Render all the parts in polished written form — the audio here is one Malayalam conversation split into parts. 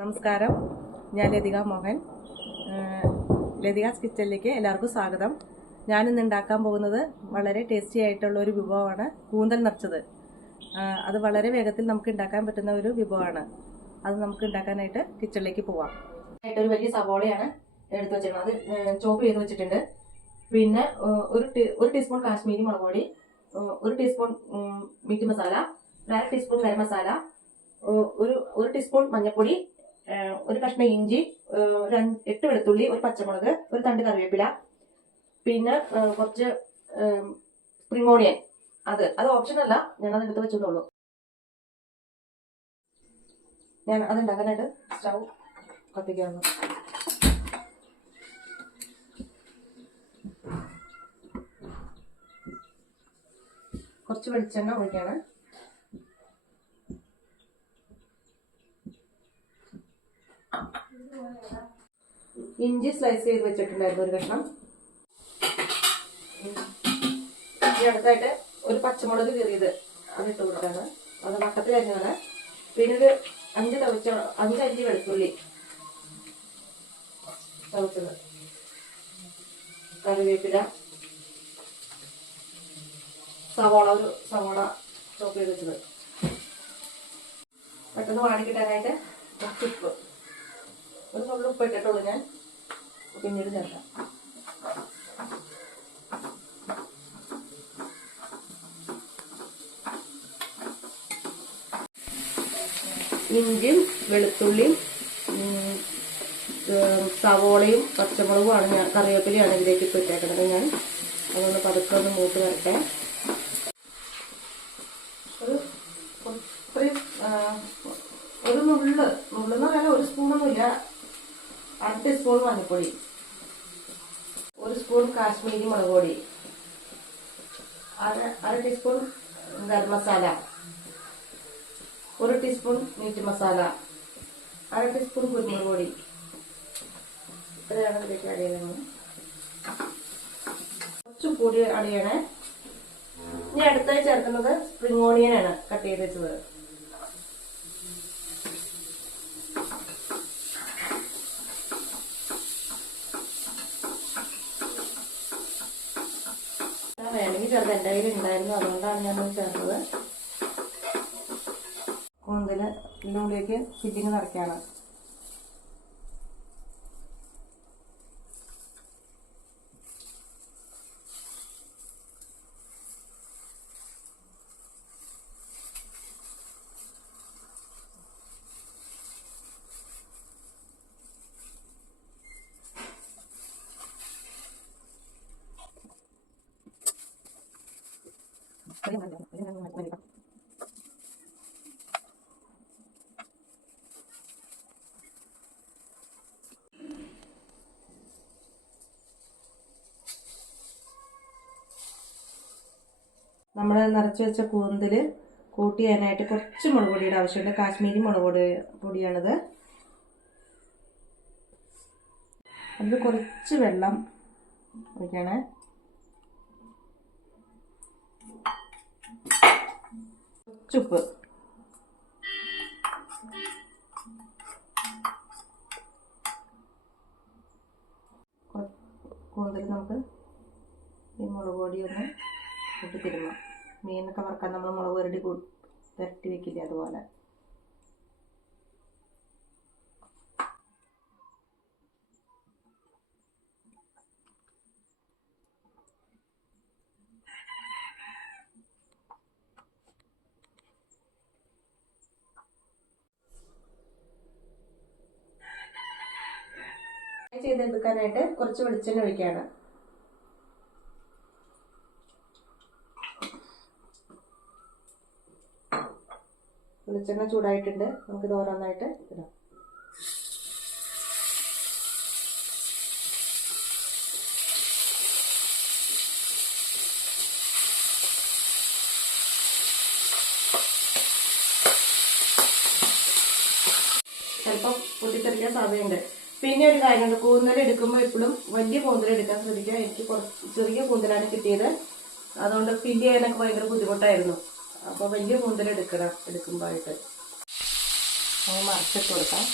നമസ്കാരം, ഞാൻ ലതിക മോഹൻ. ലതികാസ് കിച്ചണിലേക്ക് എല്ലാവർക്കും സ്വാഗതം. ഞാനിന്ന് ഉണ്ടാക്കാൻ പോകുന്നത് വളരെ ടേസ്റ്റി ആയിട്ടുള്ള ഒരു വിഭവമാണ് കൂന്തൽ നിറച്ചത്. അത് വളരെ വേഗത്തിൽ നമുക്ക് ഉണ്ടാക്കാൻ പറ്റുന്ന ഒരു വിഭവമാണ്. അത് നമുക്ക് ഉണ്ടാക്കാനായിട്ട് കിച്ചണിലേക്ക് പോവാം. ഒരു വലിയ സവോളയാണ് എടുത്ത് വെച്ചിട്ടുണ്ട്. അത് ചോപ്പ് ചെയ്ത് വെച്ചിട്ടുണ്ട്. പിന്നെ ഒരു ടീസ്പൂൺ കാശ്മീരി മുളക് പൊടി, ഒരു teaspoon meet masala, 1/2 teaspoon garam masala, ഒരു ടീസ്പൂൺ മഞ്ഞൾപ്പൊടി, ഒരു കഷ്ണം ഇഞ്ചി, 8 വെളുത്തുള്ളി, ഒരു പച്ചമുളക്, ഒരു തണ്ട് കറിവേപ്പില, പിന്നെ കുറച്ച് സ്പ്രിംഗ് ഓണിയൻ. അത് ഓപ്ഷനല്ല, ഞാനത് എടുത്ത് വെച്ചെന്നുള്ളൂ. ഞാൻ അത് ഉണ്ടാക്കാനായിട്ട് സ്റ്റൗ കത്തിക്കാവുന്നു. കുറച്ച് വെളിച്ചെണ്ണ ഒഴിക്കാണ്. ഇഞ്ചി സ്ലൈസ് ചെയ്ത് വെച്ചിട്ടുണ്ടായിരുന്നു ഒരു കഷ്ണം. അടുത്തായിട്ട് ഒരു പച്ചമുളക് കീറിയത് അത് ഇട്ട് കൊടുക്കാണ്. അത് വട്ടത്തിൽ അരിഞ്ഞാണ്. പിന്നെ ഒരു 5 അല്ലി വെളുത്തുള്ളി ചതച്ചത്, കറിവേപ്പില, ഒരു സവോള ചോപ്പ് ചെയ്ത് വെച്ചത്. പെട്ടെന്ന് വാടിക്കിട്ടാനായിട്ട് കുറച്ച് ഉപ്പ്, ഒരു നുള്ളു ഉപ്പ് ഇട്ടിട്ടുള്ളൂ. ഞാൻ പിന്നീട് ചേർക്കാം. ഇഞ്ചിയും വെളുത്തുള്ളിയും സവോളയും പച്ചമുളകുമാണ് കറിവേപ്പിലയാണ് ഇതിലേക്ക് ഇട്ട് ഇട്ടേക്കുന്നത്. ഞാൻ അതൊന്ന് പതുക്കെ ഒന്ന് മൂത്ത് വരട്ടെ. ഒരു നുള്ളെന്ന് പറഞ്ഞാൽ ഒരു സ്പൂണൊന്നുമില്ല, 1/2 ടീസ്പൂൺ മഞ്ഞൾപ്പൊടി, ഒരു സ്പൂൺ കാശ്മീരി മുളക് പൊടി, 1/2 ടീസ്പൂൺ ഗരം മസാല, ഒരു ടീസ്പൂൺ മീറ്റ് മസാല, 1/2 ടീസ്പൂൺ കുരുമുളക് പൊടി. ഇത്രയാണ് ഇതിലേക്ക് ആഡ് ചെയ്യുന്നത്. കുറച്ച് പൊടി ആഡ് ചെയ്യണേ. ഇനി അടുത്തായി ചേർക്കുന്നത് സ്പ്രിംഗ് ഓണിയനാണ് കട്ട് ചെയ്ത് വെച്ചത്. വേണമെങ്കിൽ ചേർത്ത്, എൻ്റെ കയ്യിൽ ഉണ്ടായിരുന്നു, അതുകൊണ്ടാണ് ഞാൻ ചേർത്തത്. കൂന്തല് ഇതിനുള്ളിലേക്ക് ഫില്ലിങ് നിറയ്ക്കാണ്. നമ്മൾ നിറച്ച് വെച്ച കൂന്തല് കൂട്ടി ചെയ്യാനായിട്ട് കുറച്ച് മുളക് പൊടിയുടെ ആവശ്യമുണ്ട്. കാശ്മീരി മുളക് പൊടിയാണിത്. അതിൽ കുറച്ച് വെള്ളം ഒഴിക്കണേ. കുറച്ചുപ്പ്, കൂന്തൽ നമുക്ക് ഈ മുളക് പൊടി ഒന്ന് കൂട്ടി തിരുമ്മാം. മീനൊക്കെ വറുക്കാൻ നമ്മൾ മുളക് പുരട്ടി പുരട്ടി വെക്കില്ലേ, അതുപോലെ. ചെയ്തെടുക്കാനായിട്ട് കുറച്ച് വെളിച്ചെണ്ണ ഒഴിക്കുകയാണ്. വെളിച്ചെണ്ണ ചൂടായിട്ടുണ്ട്. നമുക്കിത് ഓരോന്നായിട്ട് ഇടാം. ചിലപ്പോൾ പൊട്ടിത്തെറിക്കാൻ സാധ്യതയുണ്ട്. പിന്നെ ഒരു കാര്യമുണ്ട്, കൂന്തൽ എടുക്കുമ്പോൾ എപ്പോഴും വലിയ കൂന്തൽ എടുക്കാൻ ശ്രദ്ധിക്കുക. എനിക്ക് കുറച്ച് ചെറിയ കൂന്തലാണ് കിട്ടിയത്. അതുകൊണ്ട് ഫില്ല് ചെയ്യാനൊക്കെ ഭയങ്കര ബുദ്ധിമുട്ടായിരുന്നു. അപ്പോൾ വലിയ കൂന്തൽ എടുക്കുമ്പോഴായിട്ട് നമുക്ക് മറിച്ചിട്ട് കൊടുക്കാം.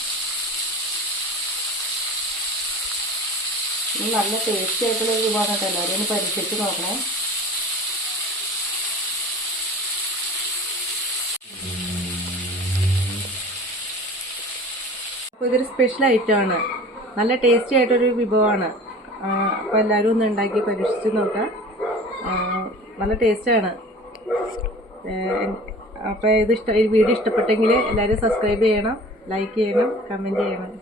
ഇത് നല്ല ടേസ്റ്റി ആയിട്ടുള്ള ഒരു വിഭവമാണ് കേട്ടോ. എല്ലാവരും ഒന്ന് പരീക്ഷിച്ച് നോക്കണേ. അപ്പോൾ ഇതൊരു സ്പെഷ്യൽ ഐറ്റമാണ്, നല്ല ടേസ്റ്റി ആയിട്ടൊരു വിഭവമാണ്. അപ്പോൾ എല്ലാവരും ഒന്ന് ഉണ്ടാക്കി പരീക്ഷിച്ച് നോക്കാം. നല്ല ടേസ്റ്റാണ്. അപ്പോൾ ഈ വീഡിയോ ഇഷ്ടപ്പെട്ടെങ്കിൽ എല്ലാവരും സബ്സ്ക്രൈബ് ചെയ്യണം, ലൈക്ക് ചെയ്യണം, കമൻറ്റ് ചെയ്യണം.